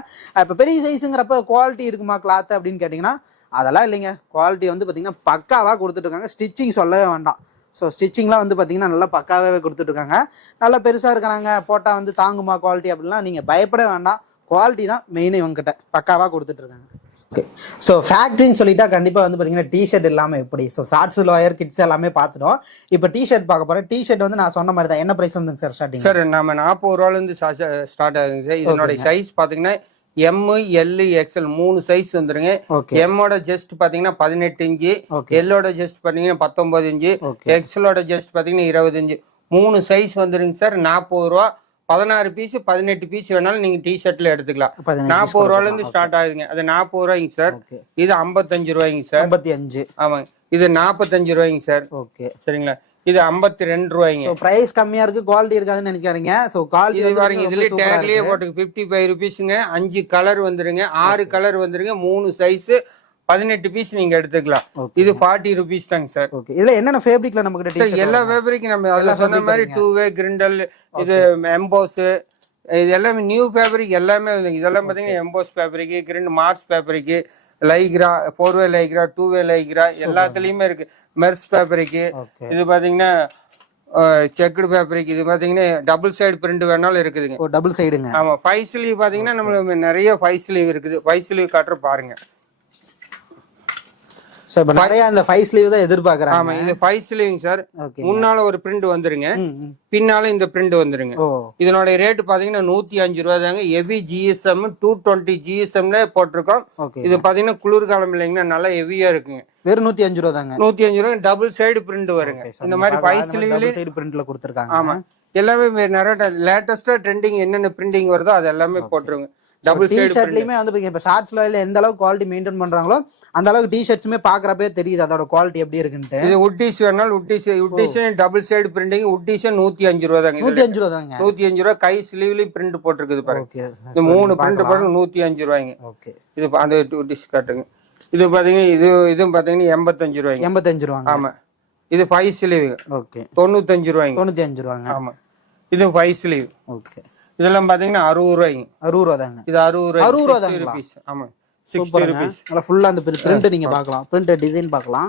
இப்ப பெரிய சைஸுங்கிறப்ப குவாலிட்டி இருக்குமா கிளாத் அப்படின்னு கேட்டீங்கன்னா அதெல்லாம் இல்லைங்க. குவாலிட்டி வந்து பாத்தீங்கன்னா பக்காவா கொடுத்துட்டு இருக்காங்க. ஸ்டிச்சிங் சொல்லவே வேண்டாம். ஸோ ஸ்டிச்சிங்லாம் வந்து பாத்தீங்கன்னா நல்லா பக்காவே கொடுத்துட்டு இருக்காங்க. நல்லா பெருசா இருக்கிறாங்க போட்டா வந்து தாங்குமா குவாலிட்டி அப்படிலாம் நீங்க பயப்பட வேண்டாம். குவாலிட்டி தான் மெயின். இவங்ககிட்ட பக்காவா கொடுத்துட்டு இருக்காங்க. ஓகே. ஸோ ஃபேக்ட்ரின்னு சொல்லிட்டா கண்டிப்பாக வந்து பார்த்தீங்கன்னா டிஷர்ட் இல்லாமல் எப்படி? ஸோ ஷார்ட்ஸ் லோயர் கிட்ஸ் எல்லாமே பார்த்துட்டோம். இப்போ டிஷர்ட் பார்க்க போகிறேன். டிஷர்ட் வந்து நான் சொன்ன மாதிரி தான். என்ன ப்ரைஸ் வந்துங்க சார் ஸ்டார்டிங்? சார் நம்ம 40 ரூபாயிலேருந்து ஸ்டார்ட் ஆகுதுங்க சார். இதனோட சைஸ் பார்த்தீங்கன்னா M, L, XL 3 சைஸ் வந்துருங்க. எம்மோட ஜஸ்ட் பாத்தீங்கன்னா 18 இன்ச்சு, எல்லோட ஜஸ்ட் பாத்தீங்கன்னா 19 இன்ச்சு, எக்ஸலோட ஜஸ்ட் பாத்தீங்கன்னா 20 இன்ச்சு. 3 சைஸ் வந்துருங்க சார். 40 ரூபா. 16 பீஸ் 18 பீஸ் வேணாலும் நீங்க டி ஷர்ட்ல எடுத்துக்கலாம். 40 ரூபாயில இருந்து ஸ்டார்ட் ஆகுதுங்க. அது 40 ரூபாய்ங்க சார். இது 55 ரூபாய்ங்க சார். 55. ஆமாங்க. இது 45 ரூபாய்ங்க சார். ஓகே சரிங்களா. இது 52 ரூபாய்ங்க. சோ பிரைஸ் கம்மியா இருக்கு, குவாலிட்டி இருக்காதுன்னு நினைக்கிறீங்க. சோ குவாலிட்டி பாருங்க, இதுல டேக்லயே போட்டு 55 ரூபீஸ்ங்க. 5 கலர் வந்துருங்க, 6 கலர் வந்துருங்க, 3 சைஸ், 18 பீஸ் நீங்க எடுத்துக்கலாம். இது 40 ரூபீஸ் தாங்க சார். ஓகே. இதுல என்னென்ன ஃபேப்ரிக்ல நமக்கு டீ-ஷர்ட்? எல்லா ஃபேப்ரிக் நம்ம அதல சொன்ன மாதிரி 2-வே கிரிண்டல், இது எம்போஸ், இது எல்லாமே நியூ ஃபேப்ரிக் எல்லாமே வந்து. இதெல்லாம் பாத்தீங்கன்னா எம்போஸ் ஃபேப்ரிக், கிரிண்ட் மார்ஸ் ஃபேப்ரிக், லைக்ரா, 4-வே லைக்ரா, 2-வே லைக்ரா எல்லாத்துலயுமே இருக்கு. மெர்ஸ் ஃபேப்ரிக், இது பாத்தீங்கன்னா செக்குடு ஃபேப்ரிக், இது பாத்தீங்கன்னா டபுள் சைடு பிரிண்ட் வேணாலும் இருக்குதுங்க. ஓ டபுள் சைடுங்க. ஆமா. 5 ஸ்லீவ் பாத்தீங்கன்னா நம்ம நிறைய 5 ஸ்லீவ் இருக்குது. 5 ஸ்லீவ் காட்டுற பாருங்க. சோ இப்ப நிறைய அந்த 5 ஸ்லீவ் தான் எதிர்பார்க்கறாங்க. ஆமா, இது 5 ஸ்லீவ்ங்க சார். முன்னால ஒரு பிரிண்ட் வந்துருங்க, பின்னால இந்த பிரிண்ட் வந்துருங்க. இதனோட ரேட் பாத்தீங்கன்னா 105 ரூபாய் தாங்க. ஹெவி ஜிஎஸ்எம் 220 ஜிஎஸ்எம்ல போட்டிருக்கோம். இது பாத்தீங்கன்னா குளிர்காலம் இல்லைங்கன்னா நல்லா ஹெவியா இருக்குங்க. வெறும் 105 ரூபாய் தாங்க. 105 ரூபாய். டபுள் சைடு பிரிண்ட் வருங்க. இந்த மாதிரி 5 ஸ்லீவ்ல சைடு பிரிண்ட்ல கொடுத்திருக்காங்க. ஆமா, எல்லாமே நிறைய லேட்டஸ்டா ட்ரெண்டிங் என்னென்ன பிரிண்டிங் வருதோ அது எல்லாமே போட்டுருங்க. டபுள் டி-ஷர்ட்லயுமே வந்து இப்ப ஷார்ட்ஸ்ல எந்த அளவுக்கு குவாலிட்டி மெயின்டைன் பண்றாங்களோ அந்த அளவுக்கு டி-ஷர்ட்ஸ்மே பாக்குறப்பே தெரியுது அதோட குவாலிட்டி எப்படி இருக்குன்னு. இது உட்டிஸ் வேணாலும் உட்டிஸ் டபுள் சைடு பிரிண்டிங். உட்டிஸ் 105 ரூபாய் தாங்க. 105 ரூபாய் தாங்க. 105 ரூபாய். கை ஸ்லீவ்லயும் பிரிண்ட் போட்டிருக்குது பாருங்க. இந்த 3 பிரிண்ட் போட்டு 105 ரூபாய்ங்க. ஓகே. இது அந்த உட்டிஸ் காட்டுங்க. இது பாத்தீங்கன்னா இதுவும் பாத்தீங்கன்னா 85 ரூபாய்ங்க. 85 ரூபாய். ஆமா. இது 5 ஸ்லீவ். ஓகே. 95 ரூபாய்ங்க. 95 ரூபாய்ங்க. ஆமா. இது 5 ஸ்லீவ். ஓகே. இதெல்லாம் பாத்தீங்கன்னா 60 ரூபாய்ங்க. 60 ரூபாய் தாங்க. இது 60 ரூபாய். 60 ரூபாய் தாங்க. ஆமா. 60 ரூபாய். நல்லா ஃபுல்லா அந்த பிரிண்ட் நீங்க பார்க்கலாம். பிரிண்ட் டிசைன் பார்க்கலாம்.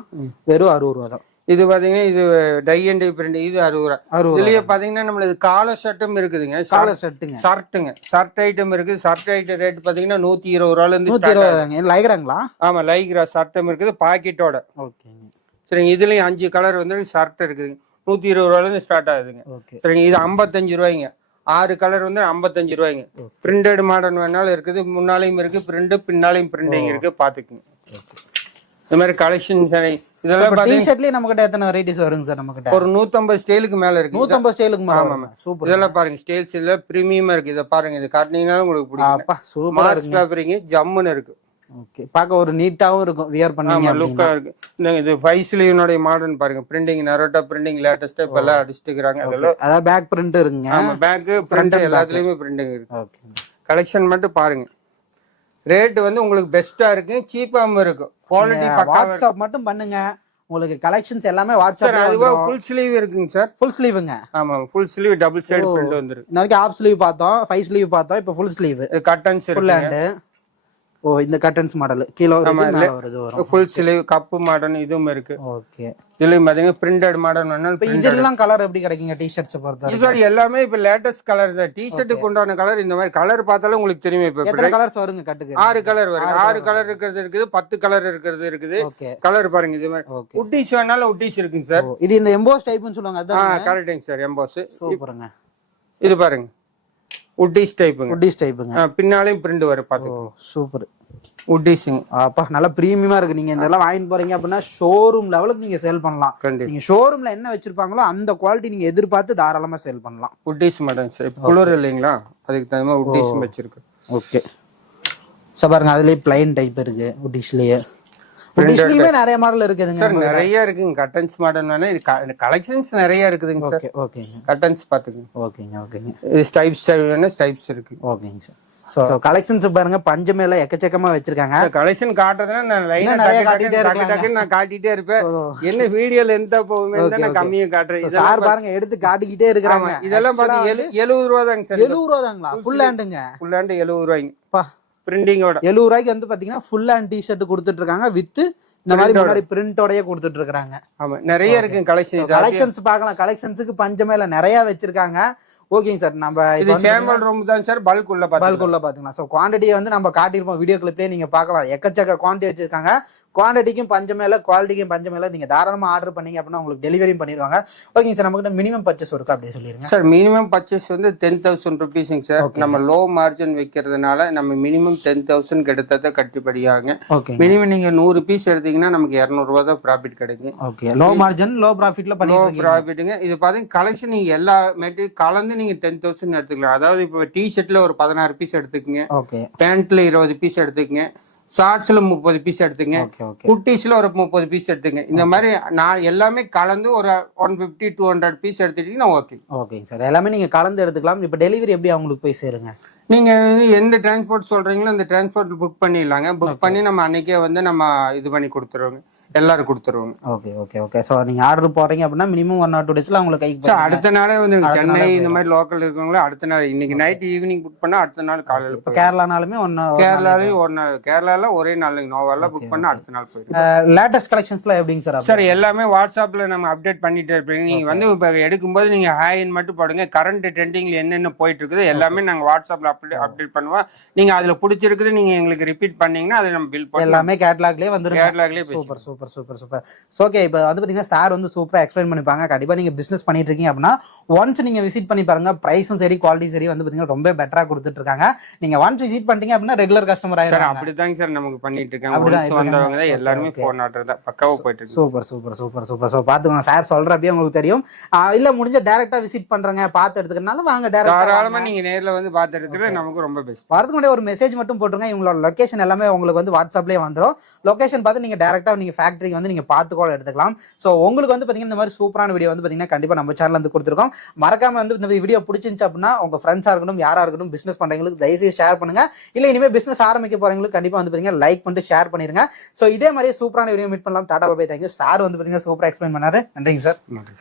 வெறும் 60 ரூபாய் தான். இது பாத்தீங்கன்னா இது டை அண்ட் பிரிண்ட். இது 60 ரூபாய். இதுலயே பாத்தீங்கன்னா நம்மளுக்கு காலர் ஷர்ட்டும் இருக்குதுங்க. காலர் ஷர்ட்டுங்க. ஷர்ட் ஐட்டம் இருக்கு. ஷர்ட் ஐட்டம் ரேட் பாத்தீங்கன்னா 120 ரூபாயில இருந்து 120 தாங்க. லைக்ராங்களா? ஆமா, லைக்ரா ஷர்ட்டும் இருக்குது பாக்கெட்டோட. ஓகே சரிங்க. இதுலயும் 5 கலர் வந்து ஷர்ட் இருக்குதுங்க. 120 ரூபாயில இருந்து ஸ்டார்ட் ஆகுதுங்க. சரிங்க. இது 55 ரூபாய்ங்க. 6 கலர் வந்து 55 ரூபாய்ங்க. பிரிண்டட் மாடர்ன் வேணாலும் இருக்குது. முன்னாலையும் இருக்கு பிரிண்ட், பின்னாலையும் பிரிண்டிங் இருக்கு. பாத்துக்குங்க. இந்த மாதிரி கலெக்ஷன் இதெல்லாம் டி-ஷர்ட்லயே நம்ம கிட்ட எத்தனை வெரைட்டிஸ் வருங்க சார்? நம்ம கிட்ட ஒரு 150 ஸ்டைலுக்கு மேல இருக்கு. 150 ஸ்டைலுக்கு மேல. ஆமா. சூப்பர். இதெல்லாம் பாருங்க, ஸ்டைல்ஸ் இல்ல பிரீமியமா இருக்கு. இத பாருங்க, இது காட்டுனீங்கனா உங்களுக்கு பிடிக்கும். அப்பா சூப்பரா இருக்கு. மார்ஸ் ஃபேப்ரிக் ஜம்முன்னு இருக்கு. ஓகே, பார்க்க ஒரு நீட்டாவும் இருக்கும் வியர் பண்ணீங்க. லுக்கா இருக்கு. இந்த இது 5 ஸ்லீவ்னுடைய மாடர்ன் பாருங்க, பிரிண்டிங் நரோட்டா பிரிண்டிங் லேட்டஸ்டா இப்ப எல்லாம் அடிச்சிட்டுக்கிறாங்க. அதெல்லாம் அதாவது பேக் பிரிண்ட் இருக்குங்க. ஆமா, பேக் ஃப்ரண்ட் எல்லாத்துலயுமே பிரிண்டிங் இருக்கு. ஓகே, கலெக்ஷன் மட்டும் பாருங்க. ரேட் வந்து உங்களுக்கு பெஸ்டா இருக்கு, சீப்பாவும் இருக்கும். குவாலிட்டி பக்காவா இருக்கு. வாட்ஸ்அப் மட்டும் பண்ணுங்க, உங்களுக்கு கலெக்ஷன்ஸ் எல்லாமே வாட்ஸ்அப்ல அதுவா ஃபுல் ஸ்லீவ் இருக்குங்க சார். ஃபுல் ஸ்லீவுங்க. ஆமா, full sleeve double side print வந்துருக்கு. இன்னைக்கு ஆஃப் ஸ்லீவ் பார்த்தோம், 5 ஸ்லீவ் பார்த்தோம், இப்போ ஃபுல் ஸ்லீவ் கட்டன்ஸ் ஃபுல் இருக்கு. ஹேண்ட். ஓ, இந்த கட்டன்ஸ் மாடல் கீழ மேல வருது வரும். ஃபுல் ஸ்லீவ் கப் மாடல் இதுவும் இருக்கு. ஓகே, இதுலயும் பாத்தீங்க பிரிண்டட் மாடல் வேணாலும். இப்போ இதெல்லாம் கலர் எப்படி கிடைக்குங்க டி-ஷர்ட்ஸ் பொறுத்தவரை? இது எல்லாமே இப்ப லேட்டஸ்ட் கலர் தான். டி-ஷர்ட்டுக்கு உண்டான கலர் இந்த மாதிரி கலர் பார்த்தாலும் உங்களுக்கு தெரியும். இப்ப எத்தனை கலர்ஸ் வருங்க கட்டுக்கு? 6 கலர் வரும். 6 கலர் இருக்கிறது இருக்குது, 10 கலர் இருக்கிறது இருக்குது. ஓகே, கலர் பாருங்க. இது மாதிரி உட்டிஷ் வேணாலும் உட்டிஷ் இருக்குங்க சார். இது இந்த எம்போஸ் டைப்னு சொல்லுவாங்க, அதான் கரெக்ட்டுங்க சார். எம்போஸ் சூப்பருங்க. இது பாருங்க, உட்டிஷ் டைப்புங்க. உட்டிஷ் டைப்புங்க. பின்னாலையும் பிரிண்ட் வரும் பாத்துக்கோ. சூப்பர். உட்டிஷுங்க. அப்பா நல்லா பிரீமியமா இருக்கு. நீங்க இதெல்லாம் வாங்கிட்டு போறீங்க அப்படின்னா ஷோரூம் லெவலுக்கு நீங்க சேல் பண்ணலாம். நீங்க ஷோரூம்ல என்ன வச்சிருப்பாங்களோ அந்த குவாலிட்டி நீங்க எதிர்பார்த்து தாராளமா சேல் பண்ணலாம். உட்டிஷ் மாடல் சார். குளிர் இல்லைங்களா, அதுக்கு தகுந்த மாதிரி உட்டிஷ் வச்சிருக்கு. ஓகே, சோ பாருங்க, அதுலயே பிளைன் டைப் இருக்கு. உட்டிஷ்லயே உட்டிஷ்லயே நிறைய மாடல் இருக்குதுங்க சார். நிறைய இருக்குங்க. கட்டன்ஸ் மாடல் வேணா கலெக்ஷன்ஸ் நிறைய இருக்குதுங்க சார். ஓகேங்க, கட்டன்ஸ் பாத்துக்கங்க. ஓகேங்க, ஓகேங்க. இது ஸ்டைப்ஸ் வேணா ஸ்டைப்ஸ் இருக்கு. ஓகேங்க சார். சோ கலெக்ஷன்ஸ் பாருங்க, பஞ்சு மேல எக்கச்சக்கமா வச்சிருக்காங்க. கலெக்ஷன் காட்டுறதுன்னா நான் லைனா நிறைய காட்டிட்டே இருப்பேன். என்ன வீடியோ லென்த்தா போகுமே, நான் கம்மியா காட்டுறேன். சார் பாருங்க எடுத்து காட்டிக்கிட்டே இருக்காங்க. இதெல்லாம் பாத்தீங்க 70 ரூபாய் தாங்க சார். 70 ரூபாய் தாங்களா? ஃபுல் ஹேண்டுங்க. ஃபுல் ஹேண்ட் 70 ரூபாய்ங்க. பா, பிரிண்டிங்கோட 70 ரூபாய்க்கு வந்து பாத்தீங்கன்னா ஃபுல் ஹேண்ட் டி-ஷர்ட் கொடுத்துட்டு இருக்காங்க. வித் இந்த மாதிரி முன்னாடி பிரிண்டோடயே கொடுத்துட்டு இருக்காங்க. ஆமா, நிறைய இருக்கு கலெக்ஷன். கலெக்ஷன்ஸ் பார்க்கலாம். கலெக்ஷன்ஸ்க்கு பஞ்சமே இல்ல, நிறைய வச்சிருக்காங்க. ஓகேங்க சார். நம்ம இது சாம்பிள் ரூம் தான் சார். பல்க் உள்ள பாத்தீங்கன்னா சோ குவாண்டிட்டியை வந்து நம்ம காட்டியிருப்போம் வீடியோ கிளிப்லயே, நீங்க பார்க்கலாம். எக்கச்சக்க குவாண்டிட்டி வச்சிருக்காங்க. குவாண்டிட்டிக்கும் பஞ்சமே இல்ல, குவாலிட்டிக்கும் பஞ்சமே இல்ல. நீங்க தாராளமா ஆர்டர் பண்ணீங்க அப்படின்னா உங்களுக்கு டெலிவரியும் பண்ணிடுவாங்க. ஓகேங்க சார். நமக்கு மினிமம் பர்ச்சேஸ் இருக்கா அப்படியே சொல்லிருங்க சார். மினிமம் பர்ச்சேஸ் வந்து 10,000 ருபீஸ்ங்க சார். நம்ம லோ மார்ஜின் வைக்கிறதுனால நம்ம மினிமம் 10,000 கிட்டத்தட்ட கட்டுப்படியாகுங்க. மினிமம் நீங்க 100 பீஸ் எடுத்தீங்கன்னா நமக்கு 200 ரூபாய் தான் ப்ராஃபிட் கிடைக்கும். ஓகே, லோ மார்ஜின் லோ ப்ராஃபிட்ல பண்ணிருக்கீங்க. ப்ராஃபிட்டுங்க. இது பாத்தீங்க கலெக்ஷன் நீங்க எல்லா மெட்டீரியல் கலந்து நீங்க 10,000 எடுத்துக்கலாம். அதாவது இப்போ டி-ஷர்ட்ல ஒரு 16 பீஸ் எடுத்துக்கங்க, பேண்ட்ல 20 பீஸ் எடுத்துக்கங்க, ஷார்ட்ஸ்ல 30 பீஸ் எடுத்துங்க, குட்டீஸ்ல ஒரு 30 பீஸ் எடுத்துங்க. இந்த மாதிரி நான் எல்லாமே கலந்து ஒரு 150-200 பீஸ் எடுத்துட்டீங்கன்னா ஓகே. ஓகேங்க சார். எல்லாமே நீங்க கலந்து எடுத்துக்கலாம். இப்போ டெலிவரி எப்படி அவங்களுக்கு போய் சேருங்க? நீங்க எந்த டிரான்ஸ்போர்ட் சொல்றீங்களோ அந்த டிரான்ஸ்போர்ட் புக் பண்ணிடலாங்க. புக் பண்ணி நம்ம அன்னைக்கே வந்து நம்ம இது பண்ணி கொடுத்துருவோங்க, எல்லாரும் கொடுத்துருவோங்க. Okay okay okay. ஸோ நீங்க ஆர்டர் போறீங்க அப்படின்னா மினிமம் 1 or 2 டேஸ்ல உங்களுக்கு கைக்கு அடுத்த நாளே வந்து சென்னை இந்த மாதிரி லோக்கல் இருக்கவங்களே அடுத்த நாள் இன்னைக்கு நைட் ஈவினிங் புக் பண்ணா அடுத்த நாள் காலையில். இப்போ கேரளானாலுமே கேரளாலையும் ஒரு நாள், கேரளால ஒரே நாள் நோவெல்லாம் புக் பண்ணா அடுத்த நாள் போயிடும். லேட்டஸ்ட் கலெக்ஷன்ஸ்லாம் எப்படிங்க சார்? சார் எல்லாமே வாட்ஸ்அப்ல நம்ம அப்டேட் பண்ணிட்டே இருப்பீங்க. நீங்க வந்து இப்போ எடுக்கும்போது நீங்க ஹாய்ன்னு மட்டும் போடுங்க. கரண்ட் ட்ரெண்டிங்ல என்னென்ன போயிட்டு இருக்குது எல்லாமே நாங்க வாட்ஸ்அப்ல அப்டேட் பண்ணுவோம். நீங்க அதுல பிடிச்சிருக்குது நீங்க எங்களுக்கு ரிப்பீட் பண்ணீங்கன்னா அதை நம்ம பில் பண்ணி எல்லாமே கேட்லாக்லயே வந்துரும். கேட்லாக்லயே super super super super. Okay, இப்போ வந்து பாத்தீங்கன்னா சார் வந்து சூப்பரா எக்ஸ்பிளைன் பண்ணிப்பாங்க. கண்டிப்பா நீங்க பிசினஸ் பண்ணிட்டு இருக்கீங்க அப்படின்னா ஒன்ஸ் நீங்க விசிட் பண்ணி பாருங்க. பிரைஸும் சரி குவாலிட்டி சரி வந்து பாத்தீங்கன்னா ரொம்ப பெட்டரா கொடுத்துட்டு இருக்காங்க. நீங்க ஒன்ஸ் விசிட் பண்ணிட்டீங்க அப்படின்னா ரெகுலர் கஸ்டமர் ஆயிடுறாங்க. அப்படிதாங்க சார் நமக்கு பண்ணிட்டு இருக்காங்க. வந்தவங்க எல்லாரும் ஃபோன் ஆர்டர் தான் பக்காவா போயிட்டு இருக்கு. Super super super super. So பாத்துக்கோங்க, சார் சொல்றப்பயே உங்களுக்கு தெரியும். இல்ல முடிஞ்ச டைரக்டா விசிட் பண்றங்க பார்த்து எடுத்துக்கறனால வாங்க டைரக்டா. தாராளமா நீங்க நேர்ல வந்து பார்த்து எடுத்துக்கிறது நமக்கு ரொம்ப பெஸ்ட். வரதுக்கு முன்னாடி ஒரு மெசேஜ் மட்டும் போட்டுருங்க. இவங்களோட லொகேஷன் எல்லாமே உங்களுக்கு வந்து வாட்ஸ்அப்லயே வந்துடும். லொகேஷன் பார்த்து நீங்க டைரக்டா நீங்க ஃபேக்டரிக்கு வந்து நீங்க பார்த்து கூட எடுத்துக்கலாம். சோ உங்களுக்கு வந்து பாத்தீங்கன்னா இந்த மாதிரி சூப்பரான வீடியோ வந்து பாத்தீங்கன்னா கண்டிப்பா நம்ம சேனல்ல வந்து கொடுத்துருக்கோம். மறக்காம வந்து இந்த வீடியோ பிடிச்சிருந்துச்சு அப்படின்னா உங்க ஃப்ரெண்ட்ஸா இருக்கட்டும் யாரா இருக்கட்டும் பிசினஸ் பண்றவங்களுக்கு தயவுசெய்து ஷேர் பண்ணுங்க. இல்ல இனிமே பிசினஸ் ஆரம்பிக்க போறவங்களுக்கு கண்டிப்பா வந்து பாத்தீங்கன்னா லைக் பண்ணிட்டு ஷேர் பண்ணிருங்க. சோ இதே மாதிரி சூப்பரான வீடியோ மீட் பண்ணலாம். Tata bye bye. Thank you. Sir வந்து பாத்தீங்கன்னா சூப்பரா எக்ஸ்பிளைன் பண்ணாரு. நன்றிங்க சார். நன்றி.